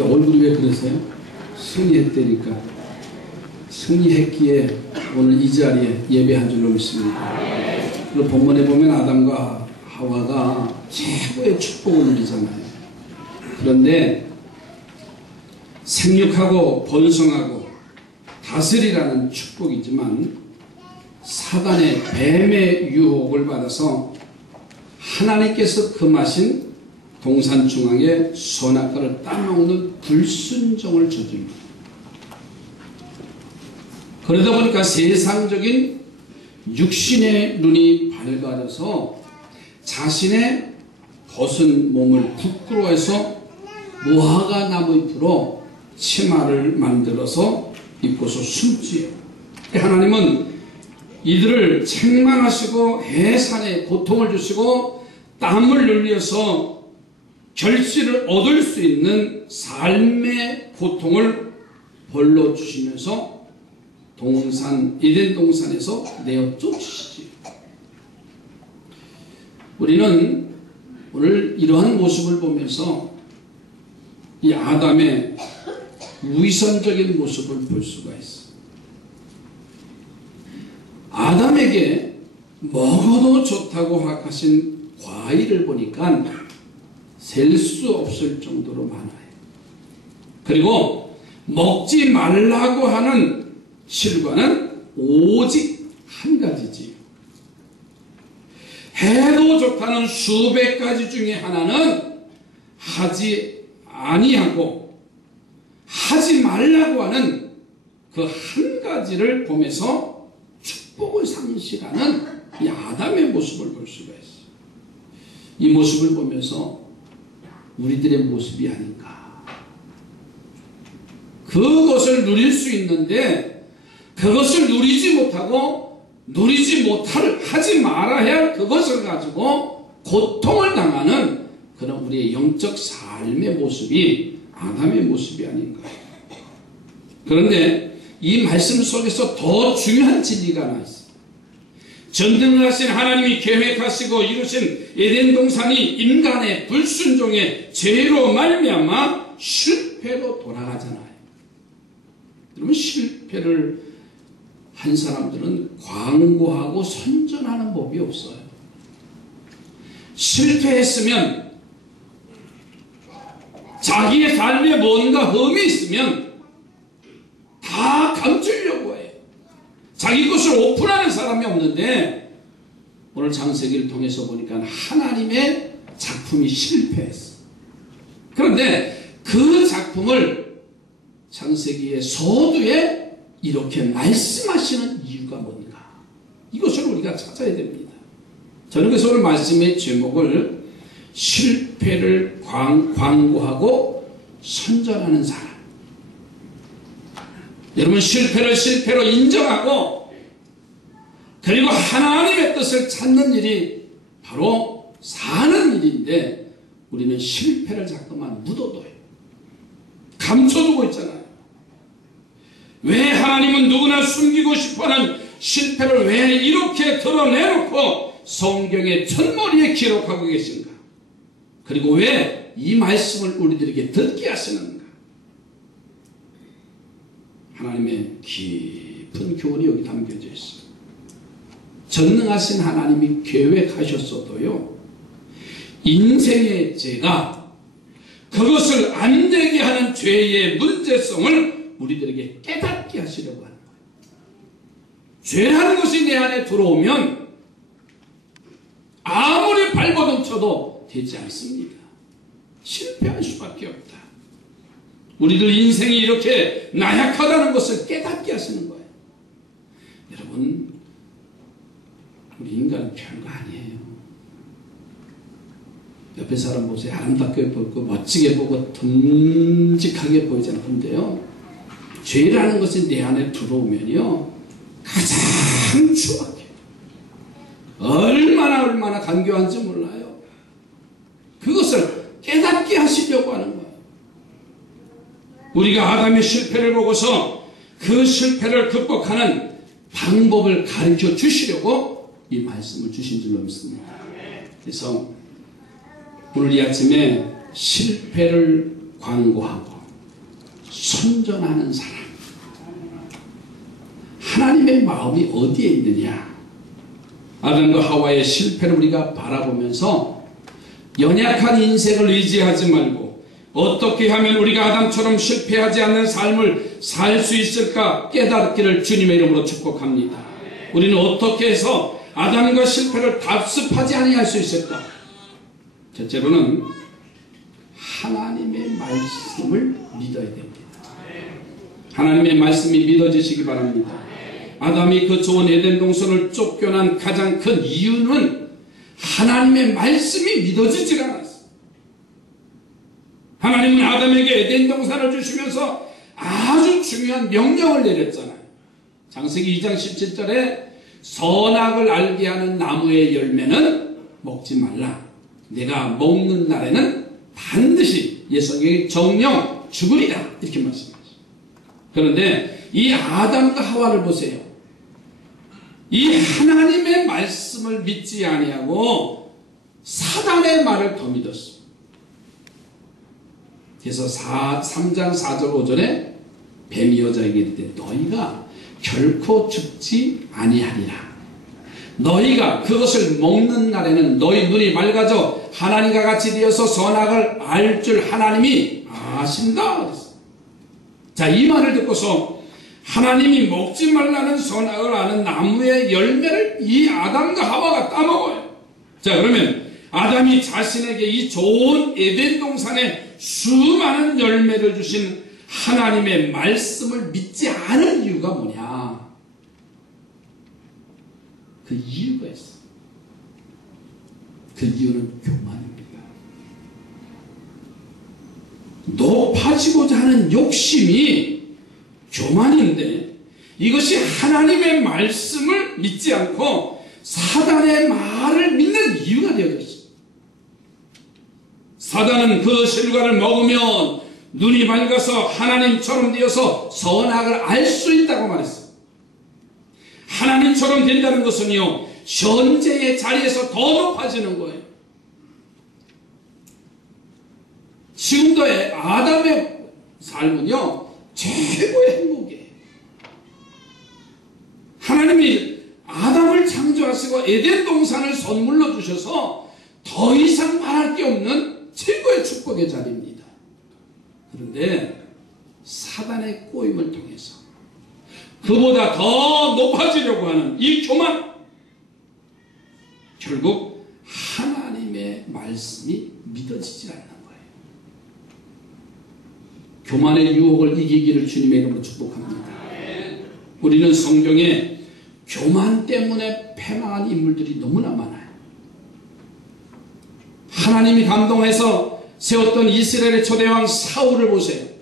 얼굴이 왜 그러세요? 승리했다니까. 승리했기에 오늘 이 자리에 예배한 줄로 믿습니다. 그리고 본문에 보면 아담과 하와가 최고의 축복을 누리잖아요. 그런데 생육하고 번성하고 다스리라는 축복이지만 사단의 뱀의 유혹을 받아서 하나님께서 금하신 동산 중앙에 선악과를 따먹는 불순종을 저집니다. 그러다 보니까 세상적인 육신의 눈이 밝아져서 자신의 벗은 몸을 부끄러워해서 무화과 나무 잎으로 치마를 만들어서 입고서 숨지요. 하나님은 이들을 책망하시고 해산에 고통을 주시고 땀을 흘려서 결실을 얻을 수 있는 삶의 고통을 벌러 주시면서 에덴 동산에서 내어 쫓으시지요. 우리는 오늘 이러한 모습을 보면서 이 아담의 위선적인 모습을 볼 수가 있어요. 아담에게 먹어도 좋다고 하신 과일을 보니까 셀 수 없을 정도로 많아요. 그리고 먹지 말라고 하는 실과는 오직 한 가지지. 해도 좋다는 수백 가지 중에 하나는 하지 아니하고 하지 말라고 하는 그 한 가지를 보면서 축복을 상실하는 이 아담의 모습을 볼 수가 있어요. 이 모습을 보면서 우리들의 모습이 아닌가. 그것을 누릴 수 있는데 그것을 누리지 못하고 하지 말아야 할 그것을 가지고 고통을 당하는 그런 우리의 영적 삶의 모습이 아담의 모습이 아닌가. 그런데 이 말씀 속에서 더 중요한 진리가 하나 있어요. 전능을 하신 하나님이 계획하시고 이루신 에덴 동산이 인간의 불순종의 죄로 말미암아 실패로 돌아가잖아요. 여러분, 실패를 한 사람들은 광고하고 선전하는 법이 없어요. 실패했으면 자기의 삶에 뭔가 흠이 있으면 다 감추려고 해요. 자기 것을 오픈하는 사람이 없는데 오늘 창세기를 통해서 보니까 하나님의 작품이 실패했어. 그런데 그 작품을 창세기의 서두에 이렇게 말씀하시는 이유가 뭔가, 이것을 우리가 찾아야 됩니다. 저는 그래서 오늘 말씀의 제목을 실패를 광고하고 선전하는 사람. 여러분, 실패를 실패로 인정하고 그리고 하나님의 뜻을 찾는 일이 바로 사는 일인데 우리는 실패를 자꾸만 묻어둬요. 감춰두고 있잖아요. 왜 하나님은 누구나 숨기고 싶어하는 실패를 왜 이렇게 드러내놓고 성경의 첫머리에 기록하고 계신가? 그리고 왜 이 말씀을 우리들에게 듣게 하시는가? 하나님의 깊은 교훈이 여기 담겨져 있어요. 전능하신 하나님이 계획하셨어도요, 인생의 죄가 그것을 안 되게 하는 죄의 문제성을 우리들에게 깨닫게 하시려고 하는 거예요. 죄라는 것이 내 안에 들어오면 아무리 발버둥 쳐도 되지 않습니다. 실패할 수밖에 없다. 우리들 인생이 이렇게 나약하다는 것을 깨닫게 하시는 거예요. 여러분, 우리 인간은 별거 아니에요. 옆에 사람 보세요. 아름답게 보고 멋지게 보고 듬직하게 보이잖아요. 그런데요, 죄라는 것이 내 안에 들어오면요 가장 추악해요. 얼마나 간교한지 몰라요. 그것을 깨닫게 하시려고 하는 거예요. 우리가 아담의 실패를 보고서 그 실패를 극복하는 방법을 가르쳐 주시려고 이 말씀을 주신 줄로 믿습니다. 그래서 오늘 이 아침에 실패를 광고하고 선전하는 사람. 하나님의 마음이 어디에 있느냐? 아담과 하와의 실패를 우리가 바라보면서 연약한 인생을 의지하지 말고 어떻게 하면 우리가 아담처럼 실패하지 않는 삶을 살 수 있을까 깨닫기를 주님의 이름으로 축복합니다. 우리는 어떻게 해서 아담과 실패를 답습하지 아니할 수 있을까? 첫째로는 하나님의 말씀을 믿어야 됩니다. 하나님의 말씀이 믿어지시기 바랍니다. 아담이 그 좋은 에덴 동산을 쫓겨난 가장 큰 이유는 하나님의 말씀이 믿어지질 않았어요. 하나님은 아담에게 에덴 동산을 주시면서 아주 중요한 명령을 내렸잖아요. 창세기 2장 17절에 선악을 알게 하는 나무의 열매는 먹지 말라. 내가 먹는 날에는 반드시 예성의 정령 죽으리라. 이렇게 말씀하셨어요. 그런데 이 아담과 하와를 보세요. 이 하나님의 말씀을 믿지 아니하고 사단의 말을 더 믿었어. 그래서 3장 4절 5절에 뱀이 여자에게 이르되 너희가 결코 죽지 아니하리라. 너희가 그것을 먹는 날에는 너희 눈이 맑아져 하나님과 같이 되어서 선악을 알 줄 하나님이 아신다. 자, 이 말을 듣고서 하나님이 먹지 말라는 선악을 아는 나무의 열매를 이 아담과 하와가 따먹어요. 자, 그러면 아담이 자신에게 이 좋은 에덴 동산에 수많은 열매를 주신 하나님의 말씀을 믿지 않은 이유가 뭐냐? 그 이유가 있어. 그 이유는 교만입니다. 높아지고자 하는 욕심이 교만인데 이것이 하나님의 말씀을 믿지 않고 사단의 말을 믿는 이유가 되어졌어요. 사단은 그 실과를 먹으면 눈이 밝아서 하나님처럼 되어서 선악을 알 수 있다고 말했어요. 하나님처럼 된다는 것은요, 현재의 자리에서 더 높아지는 거예요. 지금도의 아담의 삶은요, 최고의 행복이에요. 하나님이 아담을 창조하시고 에덴 동산을 선물로 주셔서 더 이상 말할 게 없는 최고의 축복의 자리입니다. 그런데 사단의 꼬임을 통해서 그보다 더 높아지려고 하는 이 교만, 결국 하나님의 말씀이 믿어지지 않는 거예요. 교만의 유혹을 이기기를 주님의 이름으로 축복합니다. 우리는 성경에 교만 때문에 패망한 인물들이 너무나 많아요. 하나님이 감동해서 세웠던 이스라엘의 초대왕 사울을 보세요.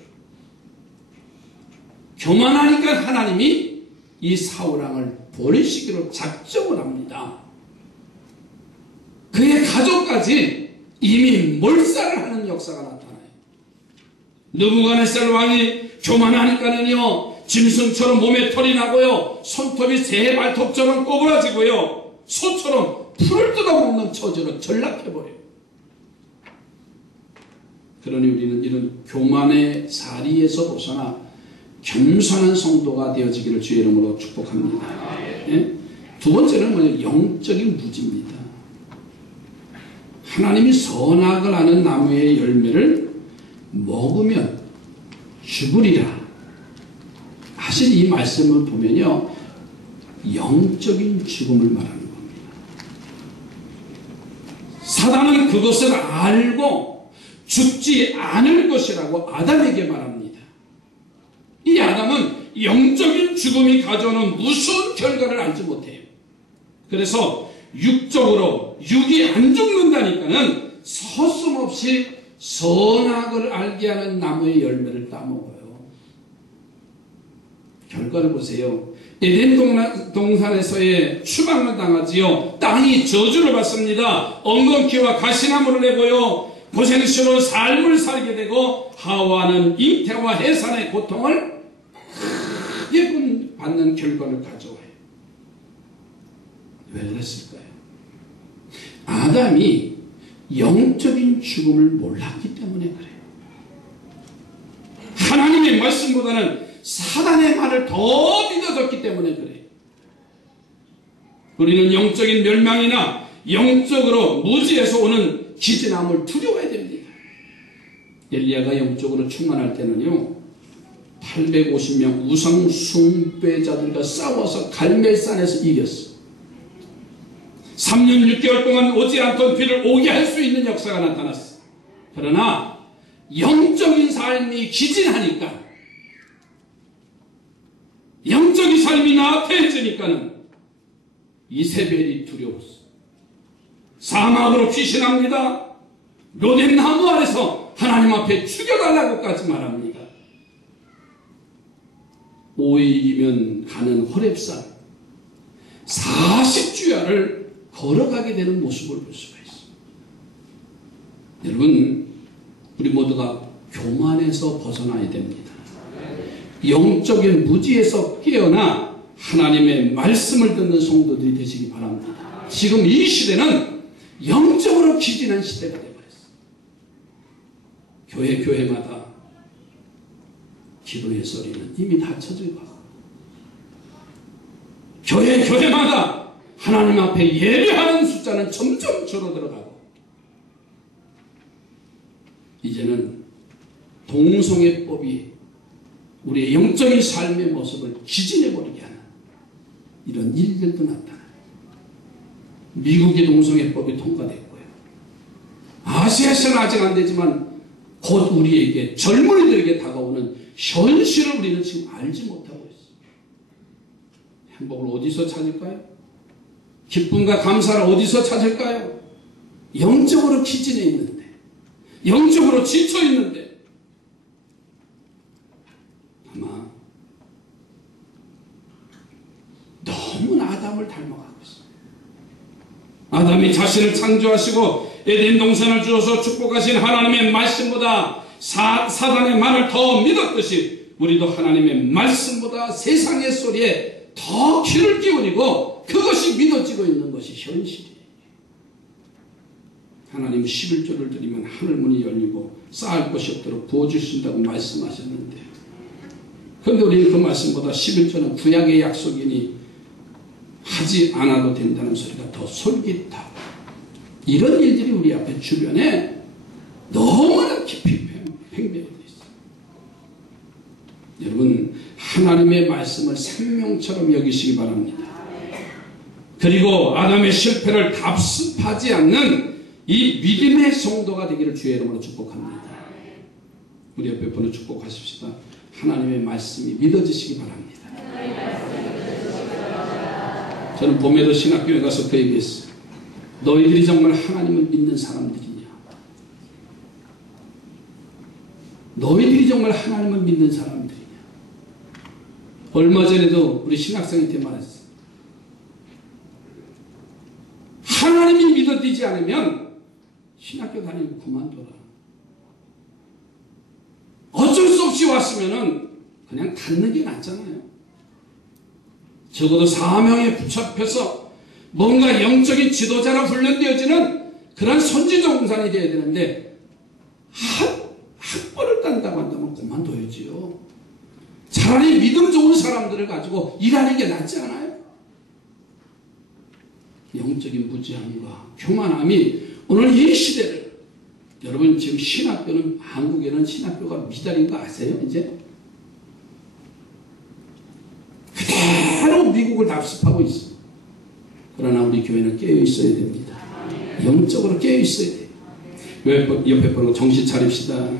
교만하니까 하나님이 이 사울왕을 버리시기로 작정을 합니다. 그의 가족까지 이미 몰살을 하는 역사가 나타나요. 느부갓네살 왕이 교만하니까는요, 짐승처럼 몸에 털이 나고요, 손톱이 새 발톱처럼 꼬부라지고요, 소처럼 풀을 뜯어먹는 처지로 전락해버려요. 그러니 우리는 이런 교만의 자리에서 벗어나 겸손한 성도가 되어지기를 주의 이름으로 축복합니다. 예? 두 번째는 뭐냐? 영적인 무지입니다. 하나님이 선악을 아는 나무의 열매를 먹으면 죽으리라 하신 이 말씀을 보면요, 영적인 죽음을 말하는 겁니다. 사단은 그것을 알고 죽지 않을 것이라고 아담에게 말합니다. 이 아담은 영적인 죽음이 가져오는 무서운 결과를 알지 못해요. 그래서 육적으로 육이 안 죽는다니까는 서슴없이 선악을 알게 하는 나무의 열매를 따먹어요. 결과를 보세요. 에덴 동산에서의 추방을 당하지요. 땅이 저주를 받습니다. 엉겅퀴와 가시나무를 내고요, 고생스러운 삶을 살게 되고, 하와는 잉태와 해산의 고통을 크게 받는 결과를 가져와요. 왜 그랬을까요? 아담이 영적인 죽음을 몰랐기 때문에 그래요. 하나님의 하나님의 말씀보다는 사단의 말을 더 믿어졌기 때문에 그래요. 우리는 영적인 멸망이나 영적으로 무지에서 오는 기진함을 두려워해야 됩니다. 엘리야가 영적으로 충만할 때는요, 850명 우상 숭배자들과 싸워서 갈멜산에서 이겼어. 3년 6개월 동안 오지 않던 비를 오게 할 수 있는 역사가 나타났어. 그러나 영적인 삶이 기진하니까, 영적인 삶이 나태해지니까는 이세벨이 두려웠어. 사막으로 귀신합니다. 로뎀 나무 아래서 하나님 앞에 죽여달라고까지 말합니다. 5일이면 가는 호렙산 40주야를 걸어가게 되는 모습을 볼 수가 있습니다. 여러분, 우리 모두가 교만에서 벗어나야 됩니다. 영적인 무지에서 깨어나 하나님의 말씀을 듣는 성도들이 되시기 바랍니다. 지금 이 시대는 영적으로 기진한 시대가 되어버렸어요. 교회마다 기도의 소리는 이미 닫혀지고, 교회마다 하나님 앞에 예배하는 숫자는 점점 줄어들어가고, 이제는 동성애법이 우리의 영적인 삶의 모습을 기진해버리게 하는 이런 일들도 나타나요. 미국의 동성애법이 통과됐고요. 아시아에서는 아직 안 되지만 곧 우리에게, 젊은이들에게 다가오는 현실을 우리는 지금 알지 못하고 있어요. 행복을 어디서 찾을까요? 기쁨과 감사를 어디서 찾을까요? 영적으로 기진해 있는데, 영적으로 지쳐 있는데, 아마 너무 아담을 닮아가고 있어요. 아담이 자신을 창조하시고 에덴 동산을 주어서 축복하신 하나님의 말씀보다 사단의 말을 더 믿었듯이, 우리도 하나님의 말씀보다 세상의 소리에 더 귀를 기울이고 그것이 믿어지고 있는 것이 현실이에요. 하나님 11조를 드리면 하늘문이 열리고 쌓을 것이 없도록 부어주신다고 말씀하셨는데, 그런데 우리는 그 말씀보다 11조는 구약의 약속이니 하지 않아도 된다는 소리가 더 솔깃하고, 이런 일들이 우리 앞에 주변에 너무나 깊이 팽배해 있어요. 여러분, 하나님의 말씀을 생명처럼 여기시기 바랍니다. 그리고 아담의 실패를 답습하지 않는 이 믿음의 성도가 되기를 주의 이름으로 축복합니다. 우리 옆에 분을 축복하십시다. 하나님의 말씀이 믿어지시기 바랍니다. 저는 봄에도 신학교에 가서 그 얘기했어요. 너희들이 정말 하나님을 믿는 사람들이냐? 너희들이 정말 하나님을 믿는 사람들이냐? 얼마 전에도 우리 신학생한테 말했어요. 하나님이 믿어지지 않으면 신학교 다니고 그만둬라. 어쩔 수 없이 왔으면은 그냥 닫는 게 낫잖아요. 적어도 사명에 붙잡혀서 뭔가 영적인 지도자로 훈련되어지는 그런 선지종산이 되어야 되는데, 학벌을 딴다고 한다면 그만둬야지요. 차라리 믿음 좋은 사람들을 가지고 일하는 게 낫지 않아요? 영적인 무지함과 교만함이 오늘 이 시대를, 여러분 지금 신학교는, 한국에는 신학교가 미달인 거 아세요? 이제 그대로 미국을 답습하고 있어요. 그러나 우리 교회는 깨어 있어야 됩니다. 영적으로 깨어 있어야 돼요. 옆에 보고 정신 차립시다.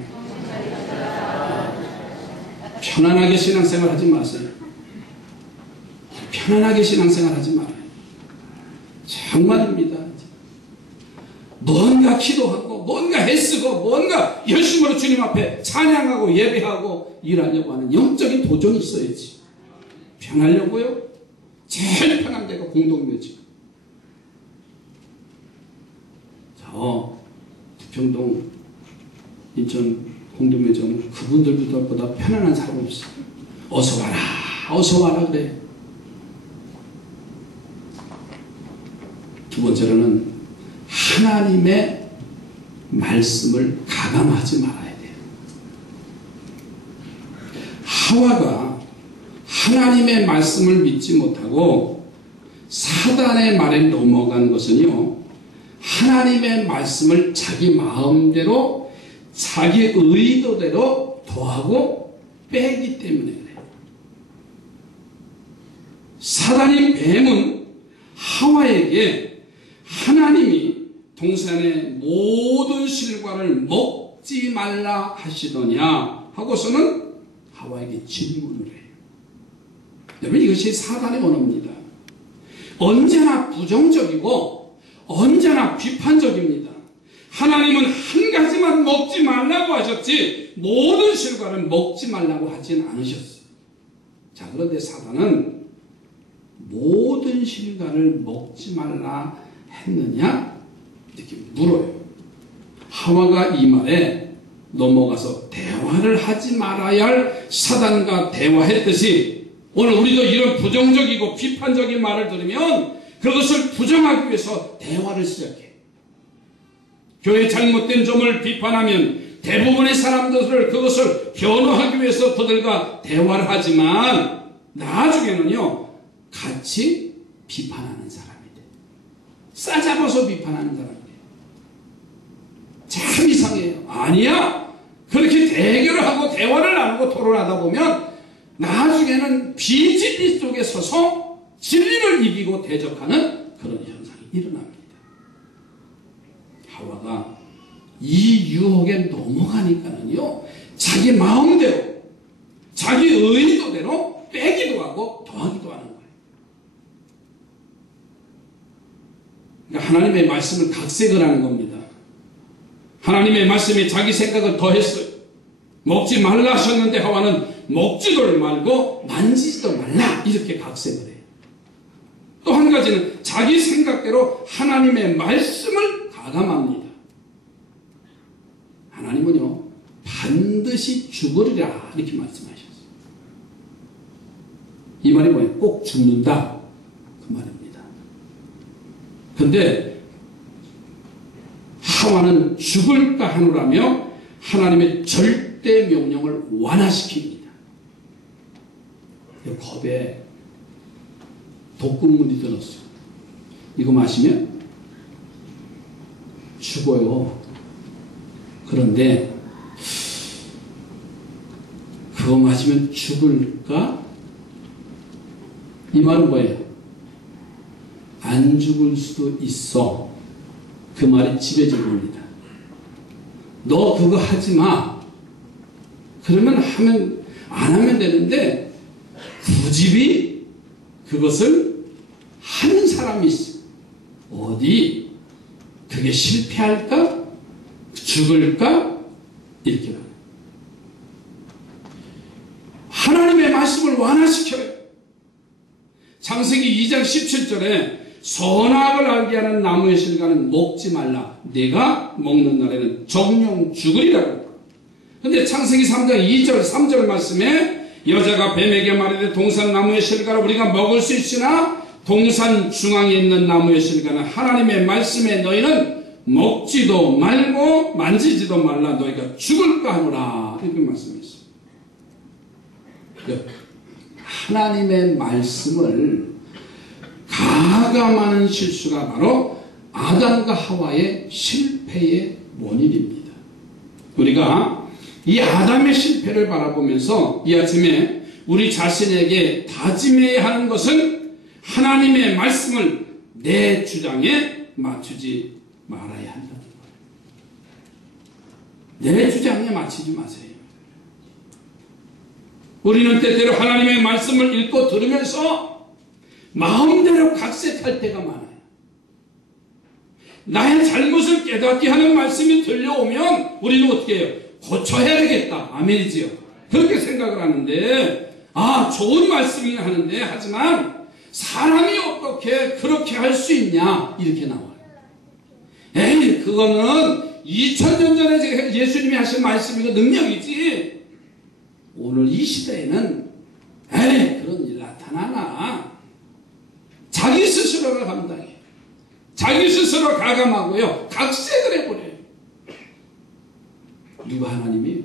편안하게 신앙생활 하지 마세요. 편안하게 신앙생활 하지 말아요. 정말입니다. 뭔가 기도하고 뭔가 애쓰고 뭔가 열심으로 주님 앞에 찬양하고 예배하고 일하려고 하는 영적인 도전이 있어야지. 편하려고요? 제일 편한 데가 공동묘지. 저 부평동 인천 공동묘지는 그분들보다 편안한 사람이 없어요. 어서 와라, 어서 와라 그래. 두 번째로는 하나님의 말씀을 가감하지 말아야 돼요. 하와가 하나님의 말씀을 믿지 못하고 사단의 말에 넘어간 것은요, 하나님의 말씀을 자기 마음대로 자기 의도대로 더하고 빼기 때문에 그래요. 사단인 뱀은 하와에게 하나님이 동산의 모든 실과를 먹지 말라 하시더냐 하고서는 하와에게 질문을 해요. 여러분, 이것이 사단의 언어입니다. 언제나 부정적이고 언제나 비판적입니다. 하나님은 한 가지만 먹지 말라고 하셨지 모든 실과를 먹지 말라고 하진 않으셨어요. 자, 그런데 사단은 모든 실과를 먹지 말라 했느냐? 이렇게 물어요. 하와가 이 말에 넘어가서 대화를 하지 말아야 할 사단과 대화했듯이 오늘 우리도 이런 부정적이고 비판적인 말을 들으면 그것을 부정하기 위해서 대화를 시작해. 교회 잘못된 점을 비판하면 대부분의 사람들을 그것을 변호하기 위해서 그들과 대화를 하지만 나중에는요, 같이 비판하는 사람이 돼. 싸잡아서 비판하는 사람이 돼. 참 이상해요. 아니야. 그렇게 대결을 하고 대화를 나누고 토론하다 보면 나중에는 비진리 속에 서서 진리를 이기고 대적하는 그런 현상이 일어납니다. 하와가 이 유혹에 넘어가니까는요, 자기 마음대로 자기 의도대로 빼기도 하고 더하기도 하는 거예요. 그러니까 하나님의 말씀을 각색을 하는 겁니다. 하나님의 말씀에 자기 생각을 더했어요. 먹지 말라 하셨는데 하와는 먹지도 말고 만지지도 말라 이렇게 각색을 해요. 또 한 가지는 자기 생각대로 하나님의 말씀을 가감합니다. 하나님은요, 반드시 죽으리라 이렇게 말씀하셨어요. 이 말이 뭐예요? 꼭 죽는다 그 말입니다. 그런데 하와는 죽을까 하노라며 하나님의 절대 명령을 완화시킵니다. 겁에 독극물이 들었어요. 이거 마시면 죽어요. 그런데 그거 마시면 죽을까? 이 말은 뭐예요? 안 죽을 수도 있어. 그 말이 지배적인 겁니다. 너 그거 하지 마. 그러면 안 하면 되는데 굳이 그것을 하는 사람이 있어. 어디 그게 실패할까? 죽을까? 이렇게 말해요. 하나님의 말씀을 완화시켜요. 창세기 2장 17절에 선악을 알게 하는 나무의 실과는 먹지 말라. 내가 먹는 날에는 정령 죽으리라고. 근데 창세기 3장 2절 3절 말씀에 여자가 뱀에게 말하되 동산 나무의 실과를 우리가 먹을 수 있으나 동산 중앙에 있는 나무의 실과는 하나님의 말씀에 너희는 먹지도 말고 만지지도 말라. 너희가 죽을까 하노라. 이렇게 말씀했어요. 하나님의 말씀을 가감하는 실수가 바로 아담과 하와의 실패의 원인입니다. 우리가 이 아담의 실패를 바라보면서 이 아침에 우리 자신에게 다짐해야 하는 것은 하나님의 말씀을 내 주장에 맞추지 말아야 한다는 거예요. 내 주장에 맞추지 마세요. 우리는 때때로 하나님의 말씀을 읽고 들으면서 마음대로 각색할 때가 많아요. 나의 잘못을 깨닫게 하는 말씀이 들려오면 우리는 어떻게 해요? 고쳐야 되겠다. 아멘이지요. 그렇게 생각을 하는데 좋은 말씀이 하는데 하지만 사람이 어떻게 그렇게 할 수 있냐 이렇게 나와요. 에이 그거는 2000년 전에 예수님이 하신 말씀이고 능력이지 오늘 이 시대에는 에이 그런 일 나타나나. 자기 스스로가 감당해. 자기 스스로 가감하고요. 각색을 해버려요. 누가 하나님이에요?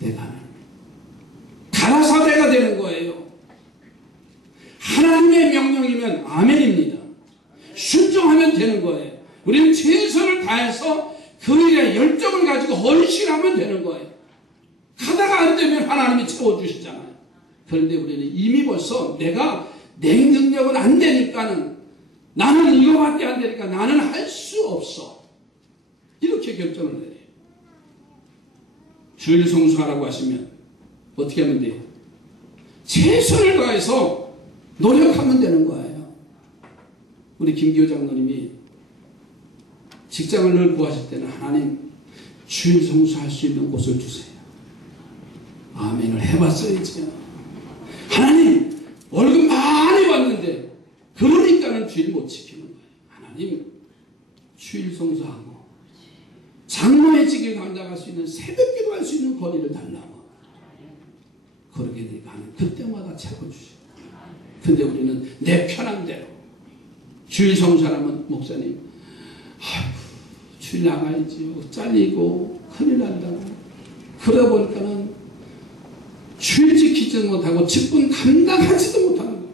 내가 하나님. 되는 거예요. 하나님의 명령이면 아멘입니다. 순종하면 되는 거예요. 우리는 최선을 다해서 그 일에 열정을 가지고 헌신하면 되는 거예요. 가다가 안 되면 하나님이 채워주시잖아요. 그런데 우리는 이미 벌써 내 능력은 안 되니까는, 나는 이거밖에 안 되니까 나는 할 수 없어, 이렇게 결정을 내려요. 주일 성수하라고 하시면 어떻게 하면 돼요? 최선을 다해서 노력하면 되는 거예요. 우리 김기호 장로님이 직장을 늘 구하실 때는 하나님, 주일 성수할 수 있는 곳을 주세요. 아멘을 해봤어야지요. 하나님, 월급 많이 받는데 그러니까는 주일 못 지키는 거예요. 하나님, 주일 성수하고 장로의 직에 감당할 수 있는, 새벽기도 할 수 있는 권위를 달라고. 그러게 되니까 그때마다 채워주시고. 근데 우리는 내 편한 대로 주일 성수하면, 목사님, 주일 나가야지요, 잘리고 큰일 난다고. 그러다 보니까는 주일 지키지도 못하고 직분 감당하지도 못하는 거예요.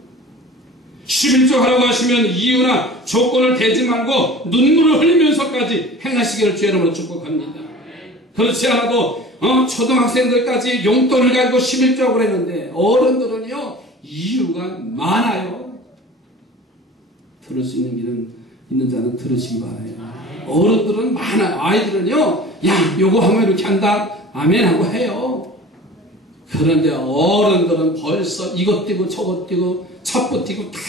11조 하라고 하시면 이유나 조건을 대지 말고 눈물을 흘리면서까지 행하시기를 주의 이름으로 축복합니다. 그렇지 않아도 초등학생들까지 용돈을 가지고 11조라고 했는데 어른들은요 이유가 많아요. 들을 수 있는 길은 있는 자는 들으시기 바라요. 어른들은 많아요. 아이들은요, 야 요거 하면 이렇게 한다, 아멘 하고 해요. 그런데 어른들은 벌써 이것 띄고 저것 띄고 첩보 띄고 다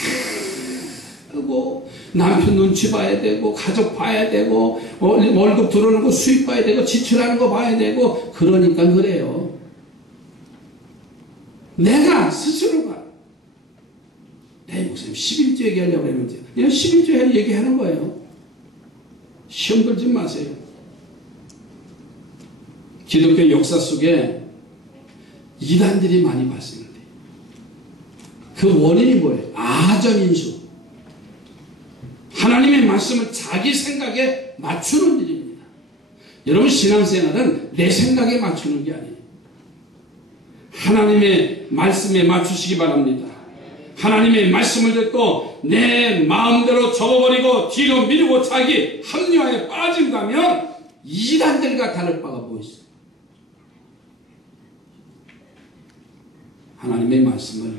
하고, 남편 눈치 봐야 되고, 가족 봐야 되고, 월급 들어오는 거 수입 봐야 되고, 지출하는 거 봐야 되고, 그러니까 그래요. 내가 스스로가, 에이 목사님 11조 얘기하려고 했는데, 이런 11조 얘기하는 거예요. 시험 들지 마세요. 기독교 역사 속에 이단들이 많이 발생돼요. 그 원인이 뭐예요? 아전인수. 하나님의 말씀을 자기 생각에 맞추는 일입니다. 여러분, 신앙생활은 내 생각에 맞추는 게 아니에요. 하나님의 말씀에 맞추시기 바랍니다. 하나님의 말씀을 듣고 내 마음대로 접어버리고 뒤로 미루고 자기 합리화에 빠진다면 이단들과 다를 바가 뭐 있어요? 하나님의 말씀을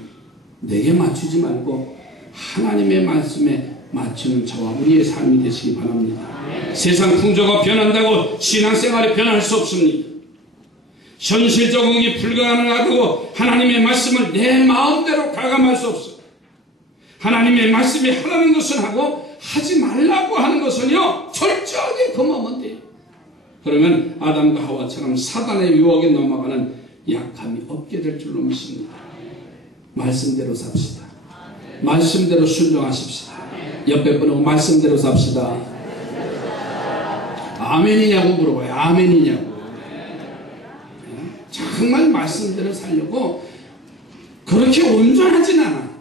내게 맞추지 말고 하나님의 말씀에 맞추는 저와 우리의 삶이 되시기 바랍니다. 세상 풍조가 변한다고 신앙생활이 변할 수 없습니다. 현실 적응이 불가능하다고 하나님의 말씀을 내 마음대로 가감할 수 없어요. 하나님의 말씀이 하라는 것은 하고 하지 말라고 하는 것은요 철저하게 금하면 돼요. 그러면 아담과 하와처럼 사단의 유혹에 넘어가는 약함이 없게 될 줄로 믿습니다. 말씀대로 삽시다. 말씀대로 순종하십시다. 옆에 분하고 말씀대로 삽시다. 아멘이냐고 물어봐요. 아멘이냐고. 정말 말씀대로 살려고 그렇게 온전하진 않아.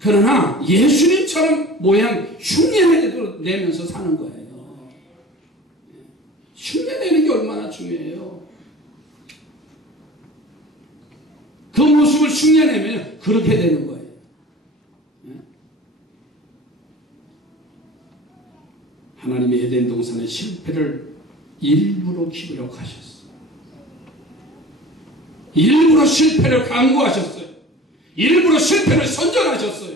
그러나 예수님처럼 모양 흉내내면서 사는 거예요. 흉내내는 게 얼마나 중요해요. 그 모습을 흉내내면 그렇게 되는 거예요. 하나님의 에덴 동산의 실패를 일부러 기록하셨어요. 일부러 실패를 강구하셨어요. 일부러 실패를 선전하셨어요.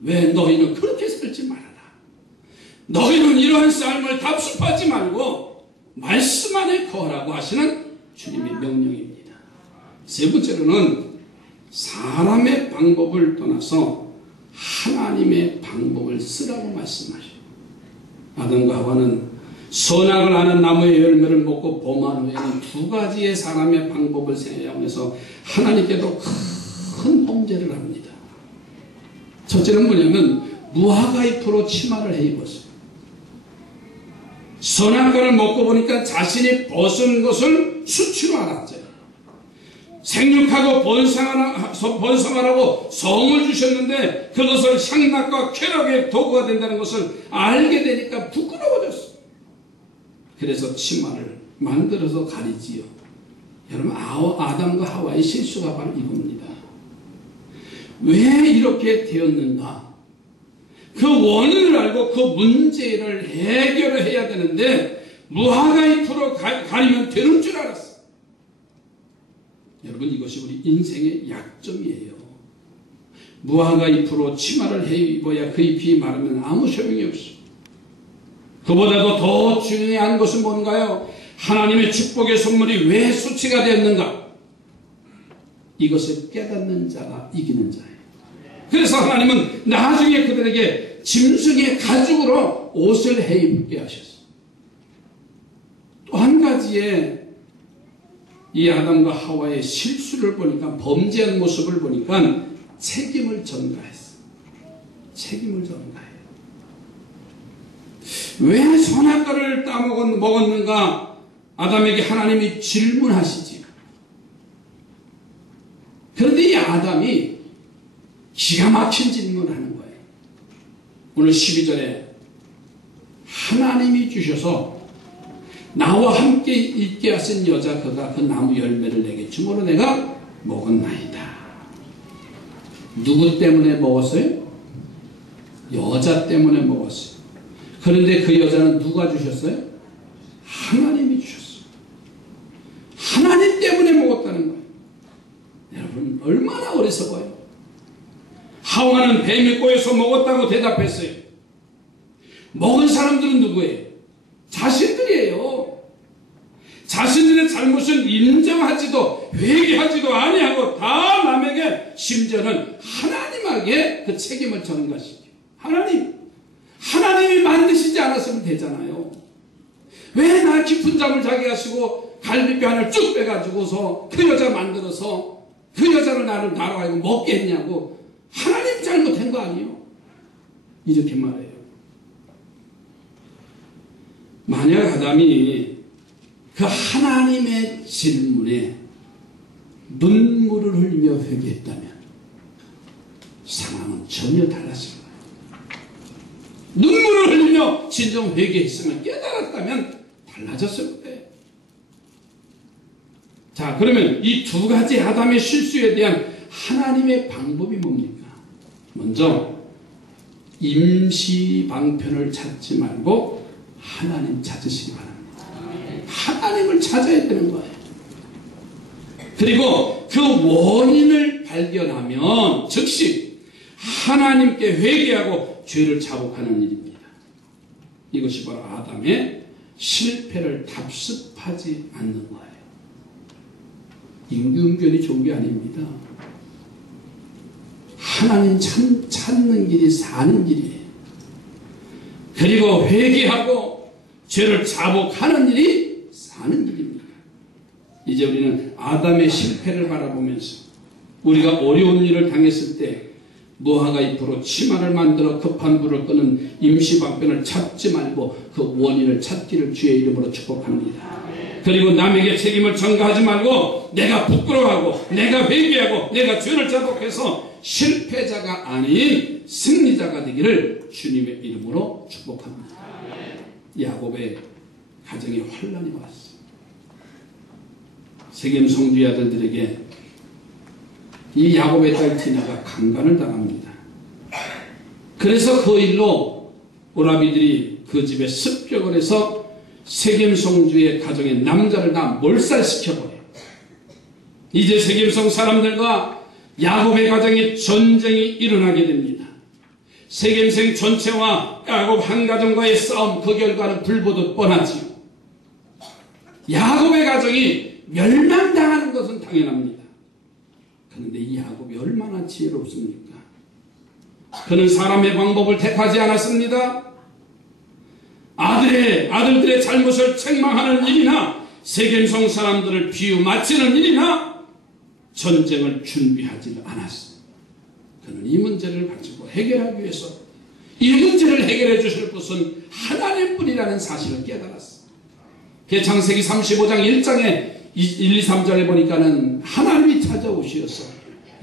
왜? 너희는 그렇게 살지 말아라. 너희는 이러한 삶을 답습하지 말고 말씀 안에 거하라고 하시는 주님의 명령입니다. 세 번째로는 사람의 방법을 떠나서 하나님의 방법을 쓰라고 말씀하셔요. 아담과 하와는 선악을 아는 나무의 열매를 먹고 범한 후에는 두 가지의 사람의 방법을 사용해서 하나님께도 큰 범죄를 합니다. 첫째는 뭐냐면 무화과잎으로 치마를 해 입었어요. 선한 것을 먹고 보니까 자신이 벗은 것을 수치로 알았죠. 생육하고 번성하라고 성을 주셨는데 그것을 향락과 쾌락의 도구가 된다는 것을 알게 되니까 부끄러워졌어요. 그래서 치마를 만들어서 가리지요. 여러분, 아담과 하와의 실수가 바로 이겁니다. 왜 이렇게 되었는가? 그 원인을 알고 그 문제를 해결을 해야 되는데 무화과 잎으로 가리면 되는 줄 알았어. 여러분, 이것이 우리 인생의 약점이에요. 무화과 잎으로 치마를 해 입어야 그 잎이 마르면 아무 소용이 없어. 그보다도 더 중요한 것은 뭔가요? 하나님의 축복의 선물이 왜 수치가 되었는가? 이것을 깨닫는 자가 이기는 자예요. 그래서 하나님은 나중에 그들에게 짐승의 가죽으로 옷을 해 입게 하셨어요. 또 한 가지의 이 아담과 하와의 실수를 보니까, 범죄한 모습을 보니까 책임을 전가했어요. 책임을 전가해요. 왜 선악과를 따먹었는가? 아담에게 하나님이 질문하시지. 그런데 이 아담이 기가 막힌 질문을 하는 거예요. 오늘 12절에 하나님이 주셔서 나와 함께 있게 하신 여자 그가 그 나무 열매를 내게 주므로 내가 먹었나이다. 누구 때문에 먹었어요? 여자 때문에 먹었어요. 그런데 그 여자는 누가 주셨어요? 하나님이 주셨어요. 하나님 때문에 먹었다는 거예요. 여러분, 얼마나 어리석어요. 하와는 뱀의 꼬에서 먹었다고 대답했어요. 먹은 사람들은 누구예요? 자신들이에요. 자신들의 잘못은 인정하지도 회개하지도 아니하고 다 남에게, 심지어는 하나님에게 그 책임을 전가시켜요. 하나님이 만드시지 않았으면 되잖아요. 왜 나 깊은 잠을 자게 하시고 갈비뼈 하나를 쭉 빼가지고서 그 여자 만들어서 그 여자를 나로 하여금 먹게 했냐고. 하나님 잘못한 거 아니에요? 이렇게 말해요. 만약 아담이 그 하나님의 질문에 눈물을 흘리며 회개했다면 상황은 전혀 달랐을 거예요. 눈물을 흘리며 진정 회개했으면, 깨달았다면 달라졌을 거예요. 자, 그러면 이 두 가지 아담의 실수에 대한 하나님의 방법이 뭡니까? 먼저 임시 방편을 찾지 말고 하나님 찾으시기 바랍니다. 하나님을 찾아야 되는 거예요. 그리고 그 원인을 발견하면 즉시 하나님께 회개하고 죄를 자복하는 일입니다. 이것이 바로 아담의 실패를 답습하지 않는 거예요. 임기응변이 좋은 게 아닙니다. 하나님 찾는 길이 사는 길이에요. 그리고 회개하고 죄를 자복하는 일이 사는 길입니다. 이제 우리는 아담의 실패를 바라보면서 우리가 어려운 일을 당했을 때 무화과 잎으로 치마를 만들어 급한 불을 끄는 임시방편을 찾지 말고 그 원인을 찾기를 주의 이름으로 축복합니다. 그리고 남에게 책임을 전가하지 말고 내가 부끄러워하고 내가 회개하고 내가 죄를 자복해서 실패자가 아닌 승리자가 되기를 주님의 이름으로 축복합니다. 야곱의 가정에 환란이 왔어. 세겜 성주의 아들들에게 이 야곱의 딸 디나가 강간을 당합니다. 그래서 그 일로 오라비들이 그 집에 습격을 해서 세겜 성주의 가정의 남자를 다 몰살시켜버려요. 이제 세겜성 사람들과 야곱의 가정에 전쟁이 일어나게 됩니다. 세겜생 전체와 야곱 한 가정과의 싸움, 그 결과는 불보듯 뻔하지요. 야곱의 가정이 멸망당하는 것은 당연합니다. 그런데 이 야곱이 얼마나 지혜롭습니까? 그는 사람의 방법을 택하지 않았습니다. 아들들의 잘못을 책망하는 일이나 세겜성 사람들을 비유 맞추는 일이나 전쟁을 준비하지 않았어요. 그는 이 문제를 가지고 해결하기 위해서 이 문제를 해결해 주실 것은 하나님뿐이라는 사실을 깨달았어요. 창세기 35장 1장에 1, 2, 3절에 보니까는 하나님이 찾아오셔서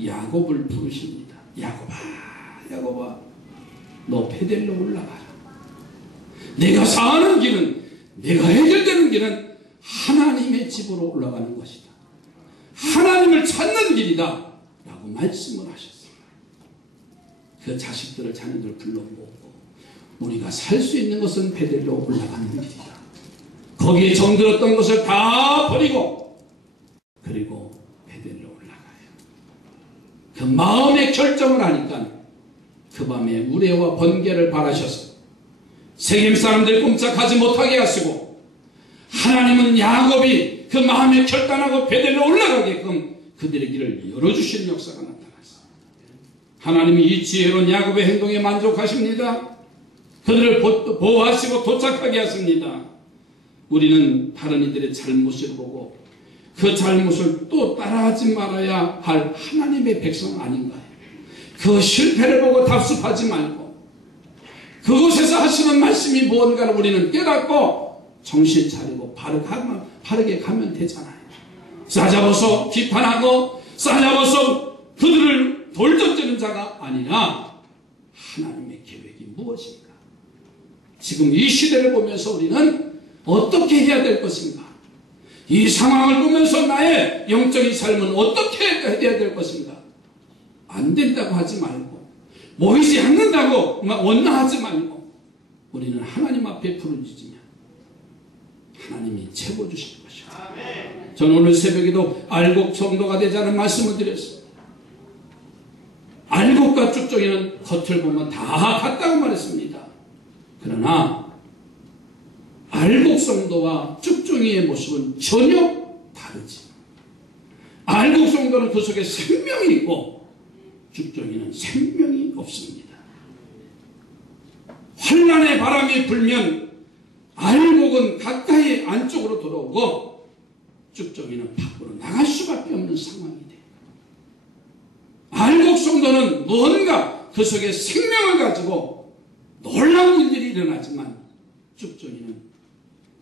야곱을 부르십니다. 야곱아, 너 베델로 올라가라. 내가 사는 길은, 내가 해결되는 길은 하나님의 집으로 올라가는 것이다. 하나님을 찾는 길이다 라고 말씀을 하셨습니다. 그 자식들을 자녀들을 불러 모으고 우리가 살 수 있는 것은 베델로 올라가는 길이다. 거기에 정들었던 것을 다 버리고 그리고 베델로 올라가요. 그 마음의 결정을 하니까 그 밤에 우레와 번개를 발하셔서 세겜 사람들 꼼짝하지 못하게 하시고 하나님은 야곱이 그 마음에 결단하고 베델로 올라가게끔 그들의 길을 열어주시는 역사가 나타났습니다. 하나님이 이 지혜로운 야곱의 행동에 만족하십니다. 그들을 보호하시고 도착하게 하십니다. 우리는 다른 이들의 잘못을 보고 그 잘못을 또 따라하지 말아야 할 하나님의 백성 아닌가요? 그 실패를 보고 답습하지 말고 그곳에서 하시는 말씀이 무언가를 우리는 깨닫고 정신 차리고 바르게 가면 되잖아요. 싸잡아서 비판하고 싸잡아서 그들을 돌던지는 자가 아니라 하나님의 계획이 무엇인가? 지금 이 시대를 보면서 우리는 어떻게 해야 될 것인가? 이 상황을 보면서 나의 영적인 삶은 어떻게 해야 될 것인가? 안 된다고 하지 말고 모이지 않는다고 원망하지 말고 우리는 하나님 앞에 부르짖으면 하나님이 채워주실 것이다. 저는 오늘 새벽에도 알곡 성도가 되자는 말씀을 드렸습니다. 알곡과 쭉종이는 겉을 보면 다 같다고 말했습니다. 그러나 알곡 성도와 쭉종이의 모습은 전혀 다르지. 알곡 성도는 그 속에 생명이 있고 쭉종이는 생명이 없습니다. 환난의 바람이 불면 알곡은 가까이 안쪽으로 들어오고 쭉종이는 밖으로 나갈 수밖에 없는 상황이 돼요. 알곡 성도는 무언가 그 속에 생명을 가지고 놀라운 일들이 일어나지만 쭉종이는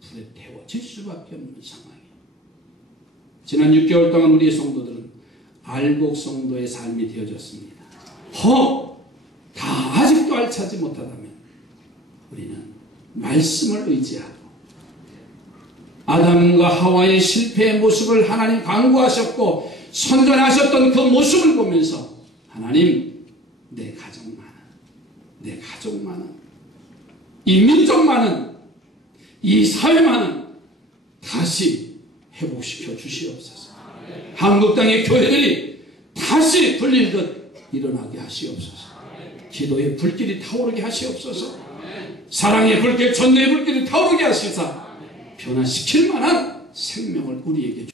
불에 태워질 수밖에 없는 상황이에요. 지난 6개월 동안 우리의 성도들은 알곡 성도의 삶이 되어졌습니다. 다 아직도 알차지 못하다면 우리는 말씀을 의지하고 아담과 하와의 실패의 모습을 하나님 강구하셨고 선전하셨던 그 모습을 보면서 하나님 내 가족만은 내 가족만은 이 민족만은 이 사회만은 다시 회복시켜 주시옵소서. 한국 땅의 교회들이 다시 불릴듯 일어나게 하시옵소서. 기도의 불길이 타오르게 하시옵소서. 사랑의 불길, 전도의 불길이 타오르게 하시사 변화시킬 만한 생명을 우리에게